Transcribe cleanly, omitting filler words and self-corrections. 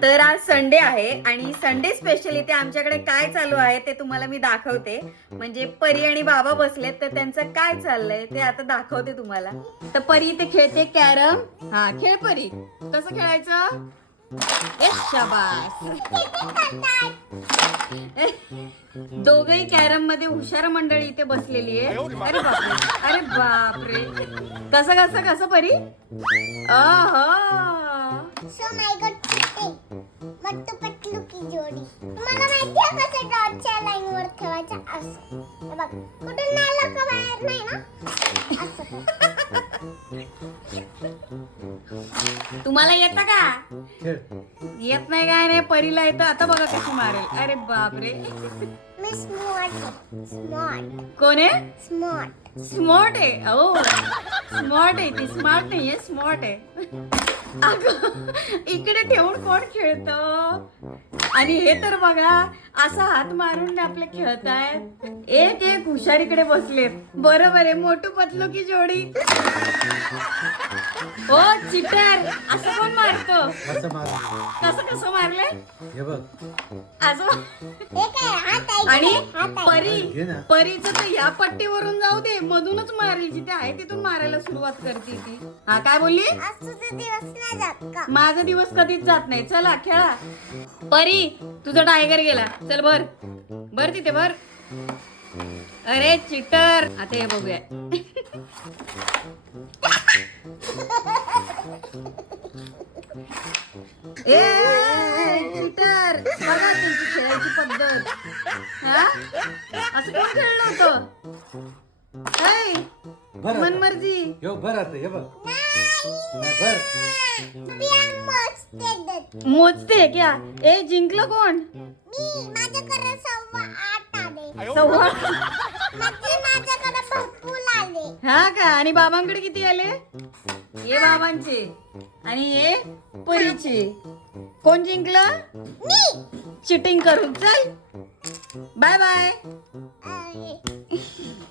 तर आज संडे आहे आणि संडे स्पेशल इथे आमच्याकडे काय चालू आहे ते तुम्हाला मी दाखवते. म्हणजे परी आणि बाबा बसलेत तर त्यांचं काय चाललंय ते आता दाखवते तुम्हाला. तर परी इथे खेळते कॅरम. हा खेळ परी. कसं खेळायचं? शाबास. दोघही कॅरम मध्ये हुशार मंडळी इथे बसलेली आहे. अरे बापरे, अरे बापरे. कसं कसं कसं परी? So my god cheating Motu Patlu की जोडी. तुम्हाला माहिती आहे कसं डॉटच्या लाईन वर ठेवायचं असं. हे बघ कुठून आलं का बाहेर नाही ना असं. तुम्हाला येतं का? येत नाही काय नाही परीला येतं. आता बघा कशी मारेल. अरे बापरे. मी स्मार्ट कोण आहे? स्मार्ट स्मार्ट आहे. ओ स्मार्ट आहे ती. स्मार्ट नाहीये, स्मार्ट आहे. अगं इकडे ठेवून कोण खेळतं? आणि हे तर बघा असा हात मारून आपले खेळतायत. एक एक हुशार इकडे बसलेत. बरोबर आहे. मोठू पतलू की जोडी. ओ चिटर, असं कोण मारतो? कसं कसं मारले? असं. हे काय हात आहे आणि हात आहे. परीचं तर ह्या पट्टीवरून जाऊ दे, मधूनच मारेल. जिथे आहे तिथून मारायला सुरुवात करते ती. हा काय बोलली? आज तुझे दिवस नाही जात का? माझा दिवस कधीच जात नाही. चला खेळा. परी तुझा टायगर गेला. चल भर भर तिथे भर. अरे चिटर. आता हे बघूया. ए चिटर, बघा तुमची खेळायची पद्धत. हा असं कोण खेळलं होतं? मनमर्जी मोजते क्या? ए जिंकलं कोण? मी माझ्याकडे 8.15 आले. सव्वा. म्हणजे माझ्याकडे भरपूर आले. हा का? आणि बाबांकडे किती आले? हे बाबांचे आणि हे परीचे. कोण जिंकलं? मी चिटिंग करून. चल बाय बाय.